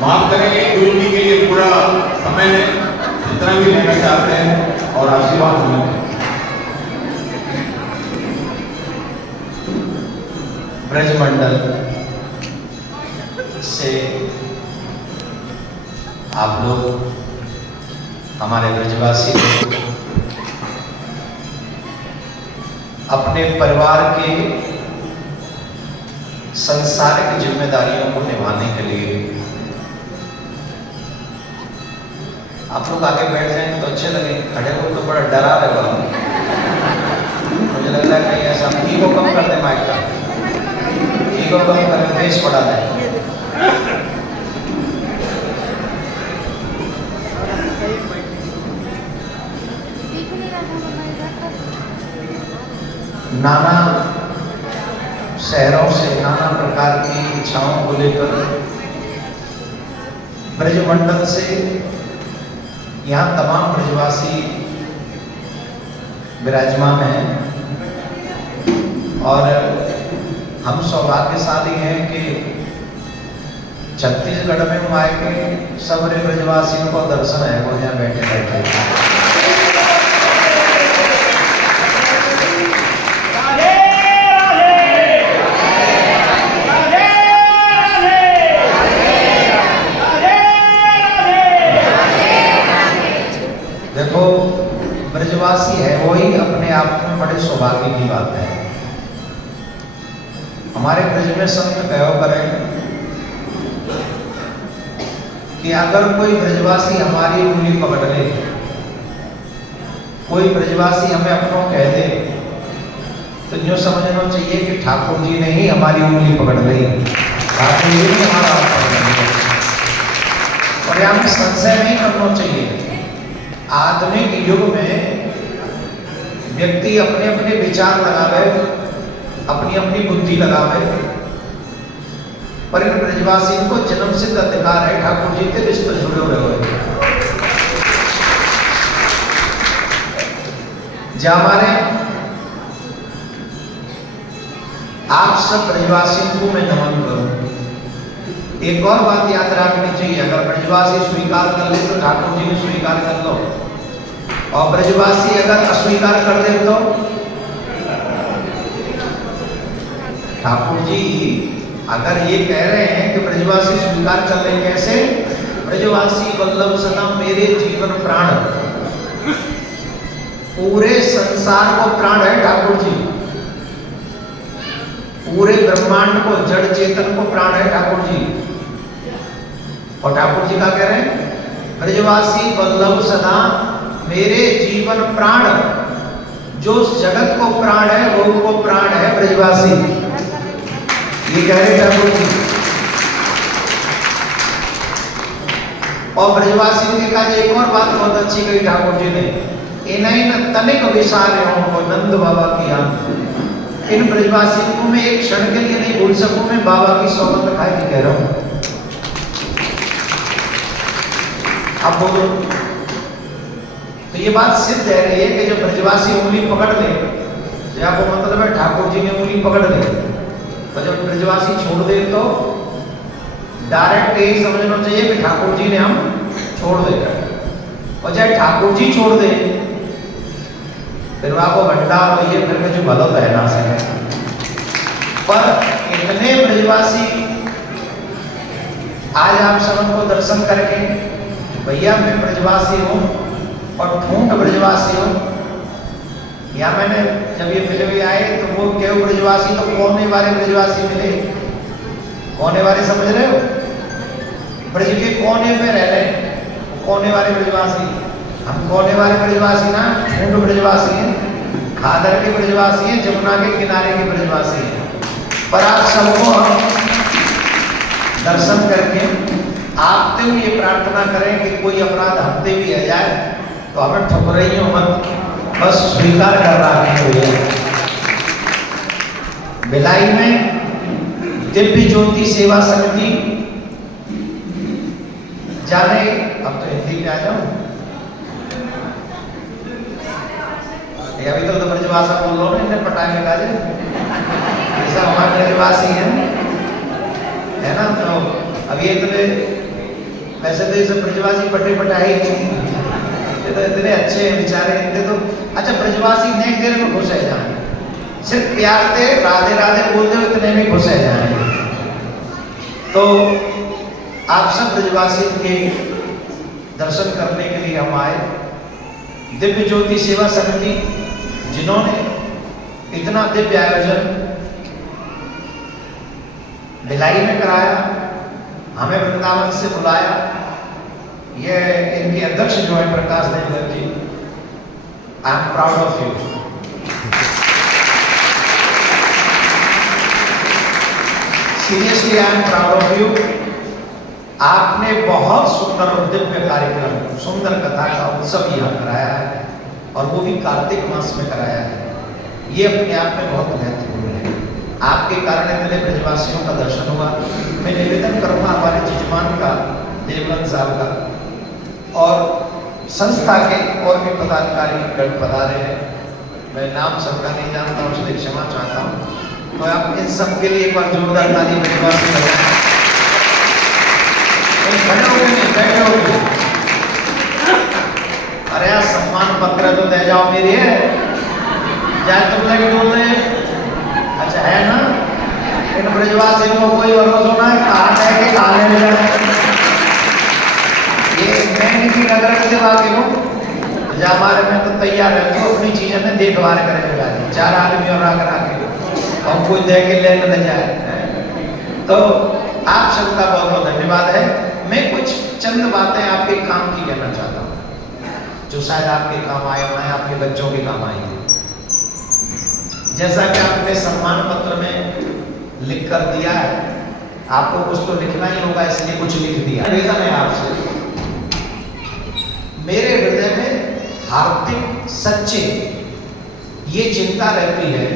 माफ करेंगे गुरु जी के लिए पूरा समय जितना भी लेना चाहते हैं और आशीर्वाद हमें। ब्रजमंडल से आप लोग हमारे ब्रजवासी लोग अपने परिवार के संसारिक जिम्मेदारियों को निभाने के लिए आप लोग आगे बैठ जाएं तो अच्छे लगे, खड़े हो तो बड़ा डरा रहेगा। मुझे लग रहा है कहीं ऐसा ईगो कम कर दे, माइक का ईगो कम कर बेस बढ़ा दे। नाना शहरों से नाना प्रकार की इच्छाओं को लेकर ब्रजमंडल से यहाँ तमाम ब्रजवासी विराजमान हैं और हम सौभाग्यशाली हैं कि छत्तीसगढ़ में हम आए के सब ब्रजवासियों को दर्शन है वो यहाँ बैठे बैठे। देखो ब्रजवासी है वही अपने आप में बड़े सौभाग्य की बात है। हमारे ब्रज में संत कहो करें कि अगर कोई ब्रजवासी हमारी उंगली पकड़ ले, कोई ब्रजवासी हमें अपनों कह दे तो जो समझना चाहिए कि ठाकुर जी ने ही हमारी उंगली पकड़ ली, ठाकुर जी ने हमारा हाथ पकड़ लिया। और यहाँ संशय नहीं करना चाहिए। आधुनिक युग में व्यक्ति अपने अपने विचार लगावे, अपनी अपनी बुद्धि लगावे, पर इन ब्रजवासी को जन्म सिद्ध अधिकार है ठाकुर जी के रिश्ते जुड़े हुए। जो हमारे आप सब ब्रजवासियों को मैं नमन करूं। एक और बात याद रखनी चाहिए, अगर ब्रजवासी स्वीकार कर ले तो ठाकुर जी ने स्वीकार कर लो, और ब्रजवासी अगर अस्वीकार कर दे तो ठाकुर जी अगर ये कह रहे हैं कि ब्रजवासी स्वीकार कर ले, कैसे? ब्रजवासी वल्लभ सदा मेरे जीवन प्राण, पूरे संसार को प्राण है ठाकुर जी, पूरे ब्रह्मांड को जड़ चेतन को प्राण है ठाकुर जी। और ठाकुर जी क्या कह रहे हैं? ब्रजवासी वल्लभ सदा मेरे जीवन प्राण, जो जगत को प्राण है वो उनको प्राण है ब्रजवासी, ये कह रहे ठाकुर जी। और ब्रजवासी ने कहा एक और बात बहुत अच्छी कही ठाकुर जी ने, इन्हें तनिक विसारे हो नंद बाबा की आंख। इन ब्रजवासियों को मैं एक क्षण के लिए नहीं भूल सकूं, मैं बाबा की सौगंध खाई की कह रहा हूं। अब बोलो तो ये बात सिद्ध है रही है कि जब ब्रजवासी उंगली पकड़ ले, तो आपको मतलब है ठाकुर जी ने उंगली पकड़ ले, तो जब ब्रजवासी छोड़ दे तो डायरेक्ट यही समझना चाहिए कि ठाकुर जी ने हम छोड़ दे। और चाहे ठाकुर जी छोड़ दे फिर आपको भंडार हो ये फिर कुछ भलो तो है ना सके। पर इतने ब्रजवासी आज आप सबको दर्शन करके, भैया मैं ब्रजवासी हूँ और ठूंठ ब्रजवासी हूँ, या मैंने जब ये मिले हुए आए तो वो क्यों ब्रजवासी, तो कोने वाले ब्रजवासी मिले। कोने वाले समझ रहे हो? ब्रज के कोने पे रह रहे, कोने वाले ब्रजवासी। हम कोने वाले ब्रजवासी ना, ठूंठ ब्रजवासी हैं, खादर के ब्रजवासी हैं, जमुना के किनारे के ब्रजवासी हैं। पर आप सबको हम दर्शन करके आपसे भी ये प्रार्थना करें कि कोई अपराध हमसे भी आ जाए तो हमें ठुकराइयों मत, बस स्वीकार कर रहा है। भिलाई में दिव्य ज्योति सेवा समिति जाने, अब तो हिंदी में आ जाऊं, अभी तो ब्रजभाषा बोल रहा हूँ, इन्हें पटाखे लगा दे, ऐसा हमारे ब्रजवासी है ना। तो अब ये तो वैसे तो ये सब ब्रजवासी पटे पटाए ही ये तो इतने अच्छे हैं बेचारे, इनके तो अच्छा ब्रजवासी नेक देर में खुश है जाए, सिर्फ प्यार से राधे राधे बोलते हुए इतने में खुश है जाए। तो आप सब ब्रजवासी के दर्शन करने के लिए हम आए। दिव्य ज्योति सेवा समिति जिन्होंने इतना दिव्य आयोजन भिलाई में कराया, हमें वृंदावन से बुलाया, ये इनके अध्यक्ष जो है Prakash Devdhar ji, I am proud of you. Seriously I am proud of you. आपने बहुत सुंदर और दिव्य कार्यक्रम, सुंदर कथा का उत्सव यहाँ कराया है और वो भी कार्तिक मास में कराया है। ये अपने आप में बहुत महत्वपूर्ण है। आपके कारण इतने ब्रजवासियों का दर्शन हुआ। मैं निवेदन करूँगा हमारे जजमान का, देवलन साहब का और संस्था के और भी पदाधिकारी पधारे हैं, मैं नाम सबका नहीं जानता हूँ इसलिए क्षमा चाहता हूँ। तो आप इन सब के लिए एक बार जोरदार ताली ब्रजवासी लगाएं। खड़े हो गए नहीं, बैठे हो गए। अरे यार सम्मान पत्र तो दे जाओ मेरी है, जाए तुम लगे बोल रहे। अच्छा है ना, इन ब्रजवासियों को कोई भरोसा ना है, कहाँ है कि कहाँ ले जाए। ये मैं इनकी नगर से वाकिफ हूँ, हमारे में तो तैयार है तो अपनी चीजें में देखभाल करेगा, चार आदमी और आकर आके हम कोई दे के ले न जाए। तो आप सबका बहुत बहुत धन्यवाद है। मैं कुछ चंद बातें आपके काम की कहना चाहता हूँ जो शायद आपके काम आए हुए हैं, आपके बच्चों के काम आएंगे। जैसा कि आपने सम्मान पत्र में लिख कर दिया है, आपको कुछ तो लिखना ही होगा इसलिए कुछ लिख दिया। निवेदन है आपसे, मेरे हृदय में हार्दिक सच्चे ये चिंता रहती है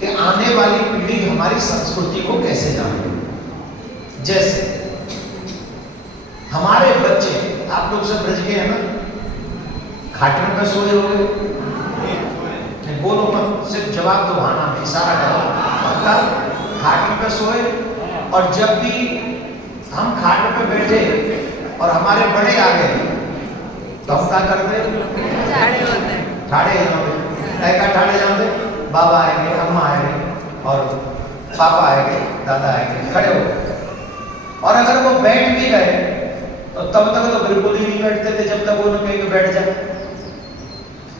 कि आने वाली पीढ़ी हमारी संस्कृति को कैसे जाने। जैसे हमारे बच्चे, आप लोग सब ब्रज के हैं ना, खाटन पे सोए हुए, बोलो मत, सिर्फ जवाब दो, हाँ ना, इशारा करो। खाटन पे सोए और जब भी हम खाट पे बैठे और हमारे बड़े आ गए तो हम क्या करते? ठाड़े ठाड़े जाते, बाबा आएंगे, अम्मा आएंगे और पापा आएंगे, दादा आएंगे, खड़े हो गए। और अगर वो बैठ भी गए तो तब तक तो बिल्कुल ही नहीं बैठते थे जब तक वो न कहीं बैठ जाए।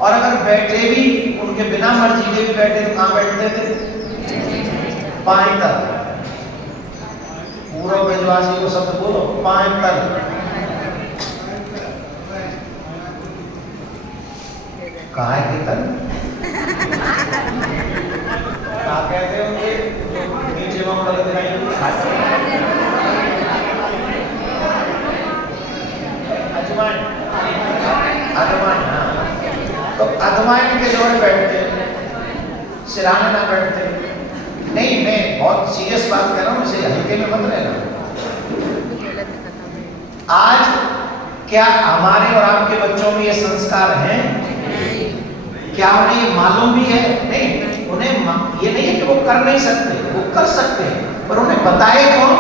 और अगर बैठे भी, उनके बिना मर्जी के भी बैठे तो कहाँ बैठते थे? पाए तक। पूरा ब्रजवासी को शब्द बोलो, पाए तक। कहा है कि तक क्या कहते होंगे? नीचे वहां पर अजवाइन, अजवाइन, हाँ। तो अजवाइन के जोड़े बैठते, सिराने ना बैठते। नहीं, मैं बहुत सीरियस बात कर रहा हूँ, इसे हल्के में मत लेना। आज क्या हमारे और आपके बच्चों में ये संस्कार हैं? क्या उन्हें ये मालूम भी है? नहीं, उन्हें ये नहीं है कि वो कर नहीं सकते, वो कर सकते हैं, पर उन्हें बताए कौन?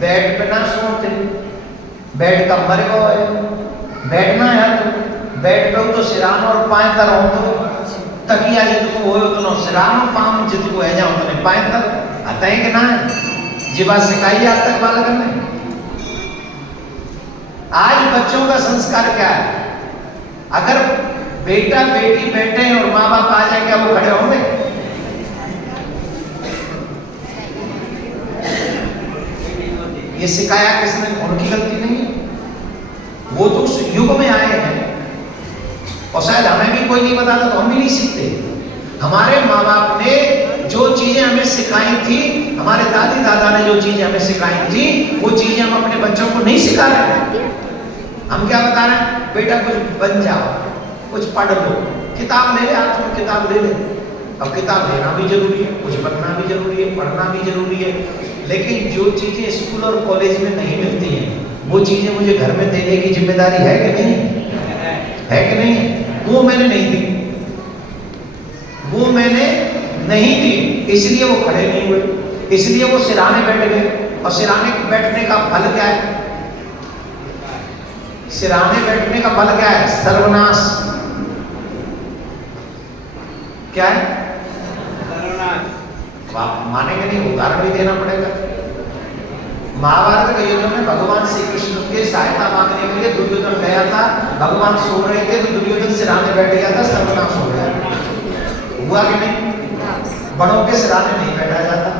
बेड पे ना सोते, बेड का मरे हो है, बैठना है तो बेड पे तो सिरान और पाए तर हो तो तकिया जितको हो तो सिरान और पाम जितको है जाओ तो पाए तर आता है कि ना है। जी बात सिखाई आज तक बालक ने। आज बच्चों का संस्कार क्या है? अगर बेटा बेटी बैठे हैं और माँ बाप आ जाए, क्या वो खड़े होंगे? ये सिखाया किसने? उनकी गलती नहीं है, वो तो उस युग में आए हैं और शायद हमें भी कोई नहीं बताता तो हम भी नहीं सीखते। हमारे माँ बाप ने जो चीजें हमें सिखाई थी, हमारे दादी दादा ने जो चीजें हमें सिखाई थी, वो चीजें हम अपने बच्चों को नहीं सिखा रहे। हम क्या बता रहे हैं? बेटा कुछ बन जाओ, कुछ पढ़ लो, किताब ले ले, हाथ में किताब ले ले। अब किताब लेना भी जरूरी है, कुछ बनना भी जरूरी है, पढ़ना भी जरूरी है, लेकिन जो चीजें स्कूल और कॉलेज में नहीं मिलती हैं वो चीजें मुझे घर में देने की जिम्मेदारी है कि नहीं? है कि नहीं? वो मैंने नहीं दी। वो मैंने नहीं दी, इसलिए वो खड़े नहीं हुए, इसलिए वो सिराने बैठ गए। और सिराने बैठने का फल क्या है? सिराने बैठने का फल क्या है? सर्वनाश। क्या है? मानेंगे नहीं, उदाहरण भी देना पड़ेगा। महाभारत के युद्ध में भगवान श्री कृष्ण के सहायता मांगने के लिए दुर्योधन गया था। भगवान सो रहे थे तो दुर्योधन सिराने बैठ गया था, सर्वनाश हो गया। हुआ कि नहीं? बड़ों के सिराने नहीं बैठा जाता,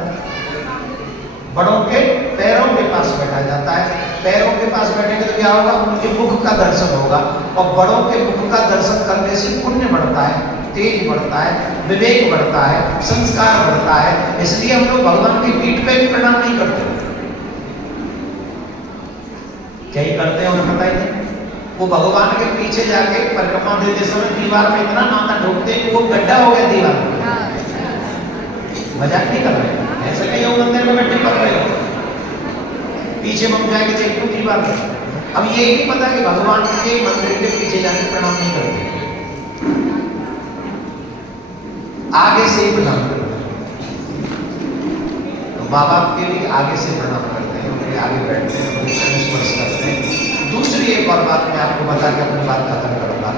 बड़ों के पैरों के पास बैठा जाता है। पैरों के पास बैठेंगे तो क्या होगा? उनके मुख का दर्शन होगा, और बड़ों के मुख का दर्शन करने से पुण्य बढ़ता है, तेज बढ़ता है, विवेक बढ़ता है, संस्कार बढ़ता है। इसलिए हम लोग भगवान की पीठ पे भी प्रणाम नहीं करते। क्या ही करते हैं उन्हें पता ही नहीं। वो भगवान के पीछे जाके परिक्रमा देते समय दीवार में इतना माथा ठोकते कि वो गड्ढा हो गया दीवार में। मजाक नहीं कर रहे, ऐसे कहीं हो मंदिर में बैठे पड़ रहे हो, पीछे हम जाके देखो दीवार में। अब ये नहीं पता कि भगवान के मंदिर के पीछे जाके प्रणाम नहीं करते, आगे से ही प्रणाम करते हैं। तो माँ बाप के लिए आगे से प्रणाम करते हैं, उनके आगे बैठते हैं, उनके चरण स्पर्श करते हैं। दूसरी एक और बात मैं आपको बता के अपनी बात खत्म करूंगा।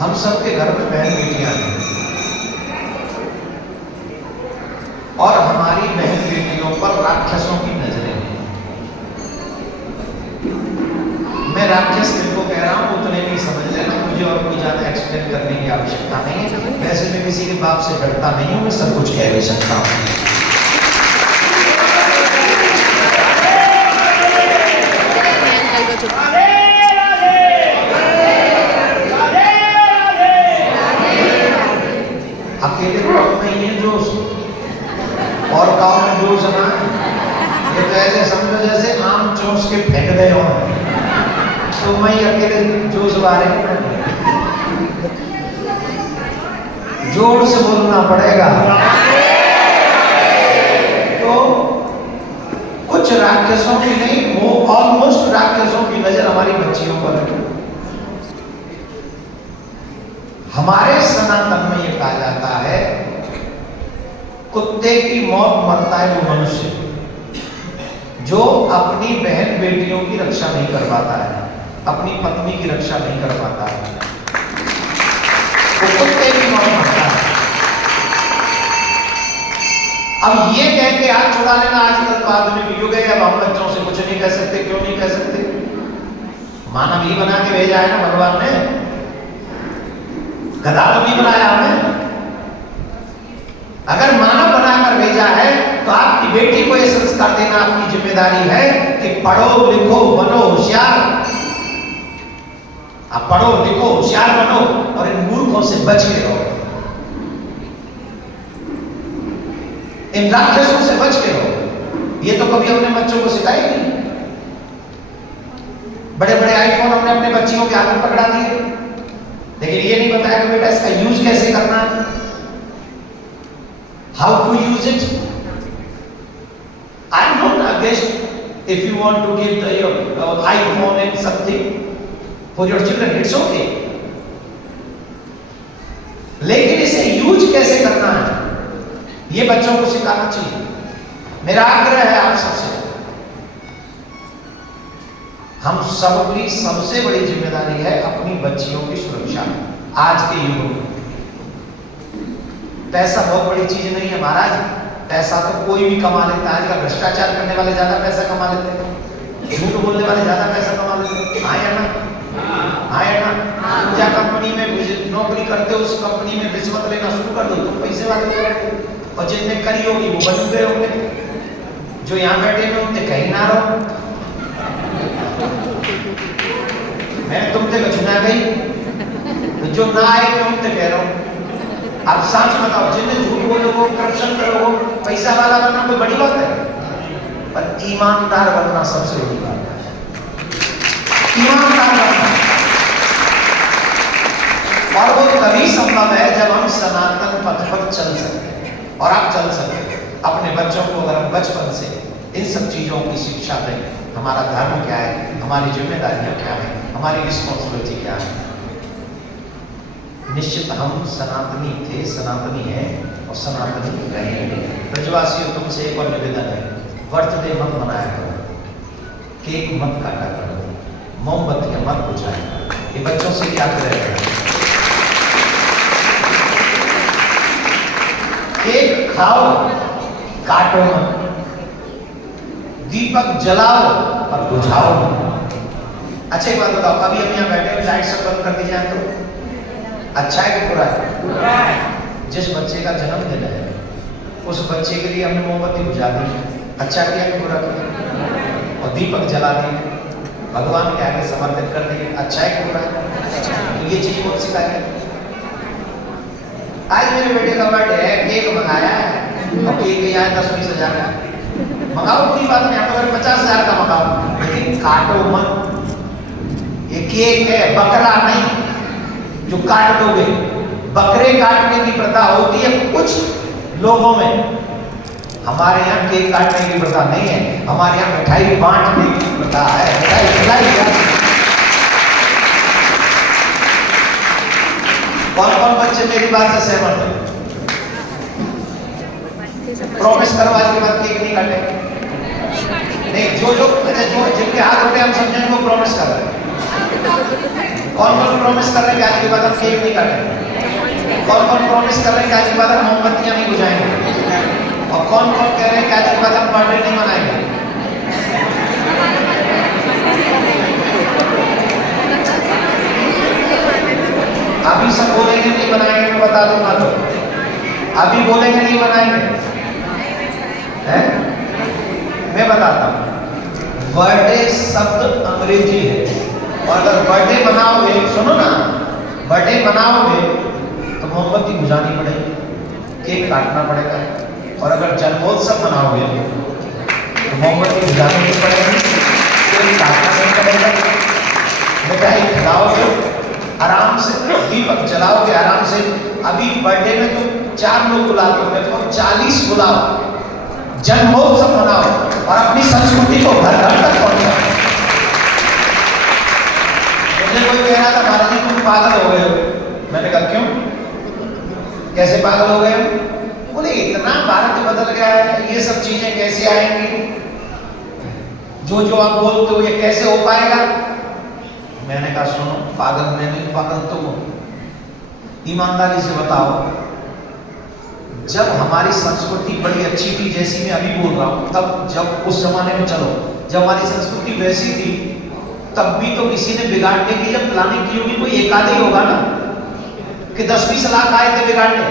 हम सबके घर में बहन बेटियां हैं, और हमारी बहन बेटियों पर राक्षसों की नजरें हैं। मैं राक्षस किनको कह रहा हूं उतने नहीं समझ लेना, मुझे और कोई ज्यादा एक्सप्लेन करने की आवश्यकता नहीं है। वैसे मैं किसी के बाप से डरता नहीं हूं, मैं सब कुछ कह भी सकता हूं। अकेले ग्रुप में ये जोश और गांव में जोश ना, ये तो ऐसे समझो जैसे आम चौंस के फेंक गए हो, तो मैं अकेले जोश वाले जोर से बोलना पड़ेगा। तो कुछ राक्षसों की नहीं, वो ऑलमोस्ट राक्षसों की नजर हमारी बच्चियों पर है। हमारे सनातन में ये कहा जाता है, कुत्ते की मौत मरता है वो मनुष्य जो अपनी बहन बेटियों की रक्षा नहीं कर पाता है, अपनी पत्नी की रक्षा नहीं कर पाता है, वो कुत्ते की मौत मरता है। अब ये कह के हाथ छुड़ा लेना आजकल तो आधुनिक युग है, अब हम बच्चों से कुछ नहीं कह सकते। क्यों नहीं कह सकते? मानव ही बना के भेजा है ना भगवान ने, गधा तो नहीं बनाया हमें। अगर मानव बनाकर भेजा है तो आपकी बेटी को यह संस्कार देना आपकी जिम्मेदारी है कि पढ़ो लिखो बनो होशियार। आप पढ़ो लिखो होशियार बनो और इन मूर्खों से बच के रहो, इन राक्षसों से बच के रहो। ये तो कभी हमने बच्चों को सिखाया नहीं। बड़े बड़े आईफोन हमने अपने बच्चियों के हाथ में पकड़ा दिए, लेकिन ये नहीं बताया कि बेटा इसका यूज कैसे करना है, how to use it. I am not against if you want to give the iPhone and something for your children, it's okay, लेकिन इसे यूज कैसे करना है ये बच्चों को सिखाना चाहिए। मेरा आग्रह है आप सबसे, हम सबकी सबसे बड़ी जिम्मेदारी है अपनी बच्चियों की सुरक्षा। आज के युग में पैसा बहुत बड़ी चीज नहीं है महाराज, पैसा तो कोई भी कमा लेता है। आजकल भ्रष्टाचार करने वाले ज्यादा पैसा कमा लेते हैं, झूठ बोलने वाले ज्यादा पैसा कमा लेते हैं। हाँ या ना? हाँ या ना? क्या कंपनी में नौकरी करते हो उस कंपनी में रिश्वत लेना शुरू कर दो तो पैसे वाले हो गए, और जितने करी होगी वो बन गए होंगे। जो यहाँ बैठे हैं उनसे कहीं ना रहो, मैं तुमसे चुना गई, तो जो ना आए मैं उनसे कह रहा हूं। आप सच बताओ, जिन्हें झूठ बोलोगे करप्शन करोगे पैसा वाला बनना कोई बड़ी बात है, पर ईमानदार बनना सबसे बड़ी बात है। ईमानदार बनना, और वो तभी संभव है जब हम सनातन पथ पर चल सकते हैं। और आप चल सकते हैं अपने बच्चों को अगर हम बचपन से इन सब चीजों की शिक्षा दें। हमारा धर्म क्या है, हमारी जिम्मेदारियां क्या है, हमारी रिस्पॉन्सिबिलिटी क्या है। निश्चित हम सनातनी थे, सनातनी हैं और सनातनी रहेंगे। ब्रजवासियों तुमसे एक और निवेदन है, बर्थडे मत मनाया करो, केक मत काटा करो, मोमबत्तियां मत बुझाया करो। ये बच्चों से क्या करेगा? केक खाओ, काटो मत, दीपक जलाओ और बुझाओ मत। अच्छा एक बात बताओ, अभी हम यहाँ बैठे हुए लाइट सब बंद कर दी जाए तो अच्छा है कि बुरा है? जिस बच्चे का जन्मदिन है उस बच्चे के लिए हमने मोमबत्ती बुझा दी, अच्छा किया कि बुरा किया? और दीपक जला दिए, भगवान के आगे समर्पित कर दिए, अच्छा है कि बुरा है? तो ये चीज कौन सिखाई? आज मेरे बेटे का बर्थडे है, केक मंगाया है और केक यहाँ 10-20 हजार का मंगाओ, पूरी बात नहीं, आपको 50,000 का मंगाओ, लेकिन काटो मत। ये केक है, बकरा नहीं जो काट दोगे। बकरे काटने की प्रथा होती है कुछ लोगों में, हमारे यहाँ केक काटने की प्रथा नहीं है, हमारे यहाँ मिठाई बांटने की प्रथा है। मिठाई खिलाई जाती है। कौन कौन बच्चे मेरी बात से सहमत है? प्रॉमिस करो आज के बाद केक नहीं काटेंगे। नहीं, जो जिनके हाथ उठे हम समझेंगे वो प्रॉमिस कर रहे हैं। कौन कौन प्रॉमिस कर रहे हैं कि आज के बाद हम केक नहीं काटेंगे? कौन कौन प्रॉमिस कर रहे हैं कि आज के बाद हम मोमबत्तियां नहीं बुझाएंगे? और कौन कौन कह रहे हैं कि आज के बाद हम बर्थडे नहीं मनाएंगे? अभी सब बोलेंगे नहीं बनाएंगे, मैं बता दूंगा तो अभी बोलेंगे नहीं बनाएंगे है? मैं बताता हूं, बर्थडे शब्द अंग्रेजी है और अगर बर्थडे मनाओगे, सुनो ना, बर्थडे मनाओगे तो मोमबत्ती बुझानी पड़ेगी, केक काटना पड़ेगा, और अगर जन्मोत्सव मनाओगे तो मोमबत्ती बुझानी नहीं पड़ेगी, केक काटना नहीं पड़ेगा, मिठाई खिलाओगे आराम से, दीपक जलाओगे आराम से। अभी बर्थडे में तुम 4 लोग बुलाते हो, मैं तो 40 बुलाओ, जन्मोत्सव मनाओ और अपनी संस्कृति को घर घर तक पहुंचाओ। मुझे कोई कह रहा था महाराज जी तुम पागल हो गए हो। मैंने कहा क्यों, कैसे पागल हो गए? बोले इतना भारत बदल गया है, ये सब चीजें कैसे आएंगी, जो जो आप बोलते हो ये कैसे हो पाएगा? मैंने कहा सुनो, पागल मैं नहीं, पागल तुम हो। ईमानदारी से बताओ, जब हमारी संस्कृति बड़ी अच्छी थी, जैसी मैं अभी बोल रहा हूं, तब जब उस जमाने में चलो, जब हमारी संस्कृति वैसी थी, तब भी तो किसी ने बिगाड़ने की जब प्लानिंग की होगी, कोई एक आध ही होगा ना कि 10-20 लाख आए थे बिगाड़ने।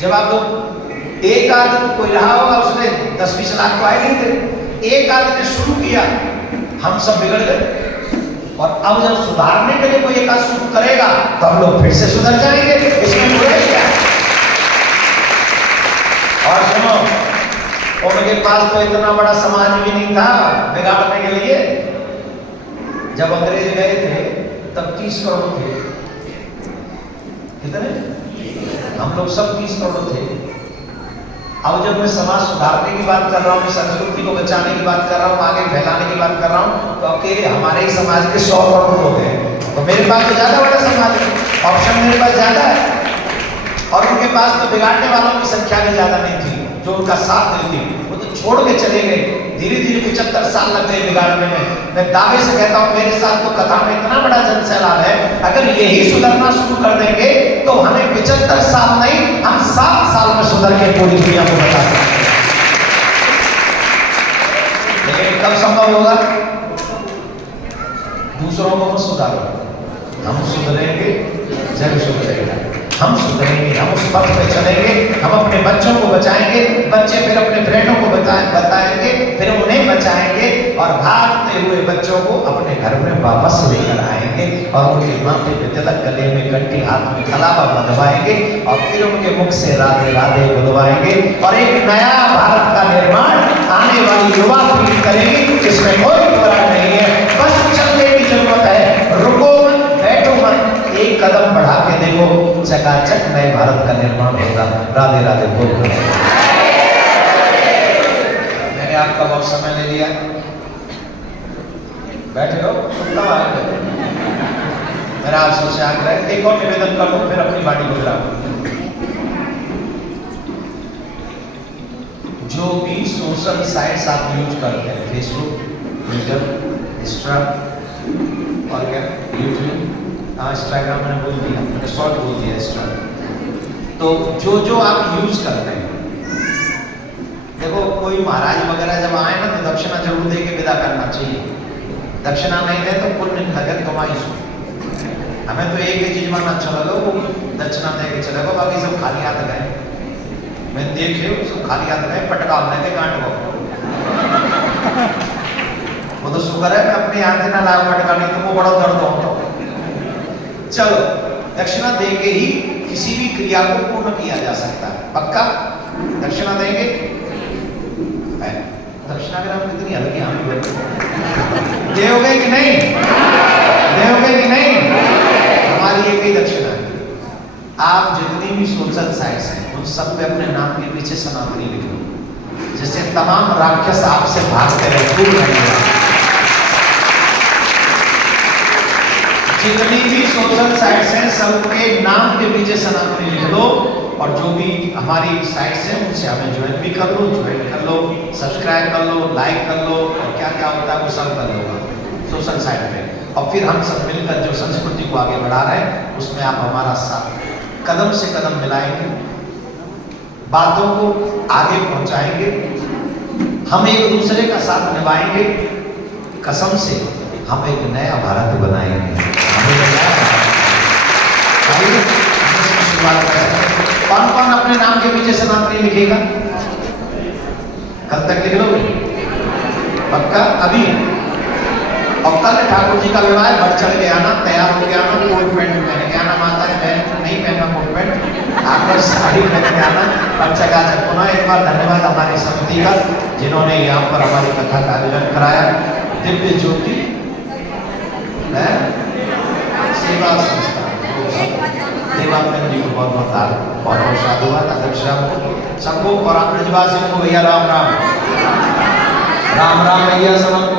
जब आप लोग एक आध कोई रहा होगा, उसने 10-20 लाख तो आए नहीं थे, एक आध ने शुरू किया, हम सब बिगड़ गए। और अब जब सुधारने के लिए कोई एक आध शुरू करेगा तो हम लोग फिर से सुधर जाएंगे, इसमें बुराई क्या है? और सुनो, उनके पास तो इतना बड़ा समाज भी नहीं था बिगाड़ने के लिए। जब अंग्रेज गए थे तब 30 करोड़ थे, कितने? हम लोग सब 30 करोड़ थे। अब जब मैं समाज सुधारने की बात कर रहा हूँ, संस्कृति को बचाने की बात कर रहा हूँ, आगे फैलाने की बात कर रहा हूँ, तो अकेले हमारे ही समाज के 100 करोड़ लोग हैं। तो मेरे पास तो ज्यादा बड़ा समाज है, ऑप्शन मेरे पास ज्यादा है, और उनके पास तो बिगाड़ने वालों की संख्या भी ज्यादा नहीं थी जो उनका साथ देती। वो तो छोड़ के चले गए, धीरे धीरे 75 साल लग गए बिगाड़ने में। मैं दावे से कहता हूँ मेरे साथ तो कथा में इतना बड़ा जनसैलाब है, अगर यही सुधरना शुरू कर देंगे तो हमें 75 साल नहीं, हम 7 साल में सुधर के पूरी दुनिया को बता सकते हैं। लेकिन कब संभव होगा? दूसरों को मत सुधारो, हम सुधरेंगे, जग सुधरेगा। हम सुधरेंगे, हम उस पथ पे चलेंगे, हम अपने बच्चों को बचाएंगे, बच्चे फिर अपने फ्रेंडों को बताएंगे, फिर उन्हें बचाएंगे, और भागते हुए बच्चों को अपने घर में वापस लेकर आएंगे, और उनके माथे पे तिलक, गले में कंठी, हाथ में कलावा बंधवाएंगे, और फिर उनके मुख से राधे राधे बुलवाएंगे, और एक नया भारत का निर्माण आने वाली युवा पीढ़ी करेगी, जिसमें कोई बुराई नहीं है। बस चलने की जरूरत है, रुको मत, बैठो मत, एक कदम बढ़ा के देखो, चकाचक नए भारत का निर्माण होगा। राधे राधे बोल। मैंने आपका बहुत समय ले लिया, बैठे हो, मेरा आप सबसे आग्रह है, एक और निवेदन कर लो फिर अपनी बाड़ी बदलाओ। जो भी सोशल साइट्स आप यूज करते हैं, फेसबुक, ट्विटर, इंस्टा और क्या यूट्यूब, इंस्टाग्राम मैंने बोल दिया, मैंने शॉर्ट बोल दिया इंस्टा। तो जो आप यूज करते हैं, देखो कोई महाराज वगैरह जब आए ना तो दक्षिणा जरूर दे के विदा करना चाहिए। दक्षिणा नहीं दे तो पुण्य नगर कमाई सो। हमें तो एक ही चीज मानना अच्छा लगा, वो दक्षिणा दे के चले गो, बाकी सब खाली हाथ गए। मैं देखे उसको खाली हाथ गए, पटका लेके गांठ को। वो तो शुक्र है मैं अपने हाथ ना लाया पटका, नहीं तो वो बड़ा दर्द होता। चलो, दक्षिणा दे के ही किसी भी क्रिया को पूर्ण किया जा सकता है। पक्का दक्षिणा देंगे? दक्षिणा के नाम कितनी हल्की हम दोगे कि नहीं? दोगे कि नहीं? हमारी एक ही दक्षिणा है। आप जितनी भी सोशल साइट्स हैं उन सब पे अपने नाम के पीछे सनातनी लिख लो, जिससे तमाम राक्षस आपसे भागते रहे, दूर रहेंगे। जितनी भी सोशल साइट्स हैं सबके नाम के पीछे सनातनी लिख लो, और जो भी हमारी साइट्स हैं उनसे हमें ज्वाइन भी कर लो, सब्सक्राइब कर लो, लाइक कर लो, और क्या क्या होता है वो सब कर लो सोशल साइट पे। और फिर हम सब मिलकर जो संस्कृति को आगे बढ़ा रहे हैं उसमें आप हमारा साथ कदम से कदम मिलाएंगे, बातों को आगे पहुंचाएंगे, हम एक दूसरे का साथ निभाएंगे। कसम से हम एक नया भारत बनाएंगे। कौन कौन अपने नाम के पीछे सनातनी लिखेगा? कल तक लिख लोगे? पक्का? अभी और कल ठाकुर जी का विवाह, बढ़ चढ़ के आना, तैयार हो गया आना, कोट पैंट पहन के आना। माता ने नहीं पहनना कोट पैंट, आपको साड़ी पहन के आना। बच्चा का पुनः एक बार धन्यवाद हमारी समिति का, जिन्होंने यहाँ पर हमारी कथा का आयोजन कराया। दिव्य ज्योति सेवा संस्था देवानंद जी को बहुत बहुत साधुवाद, अध्यक्ष सबको और आप ब्रजवासियों को भैया राम राम, राम राम भैया सबको।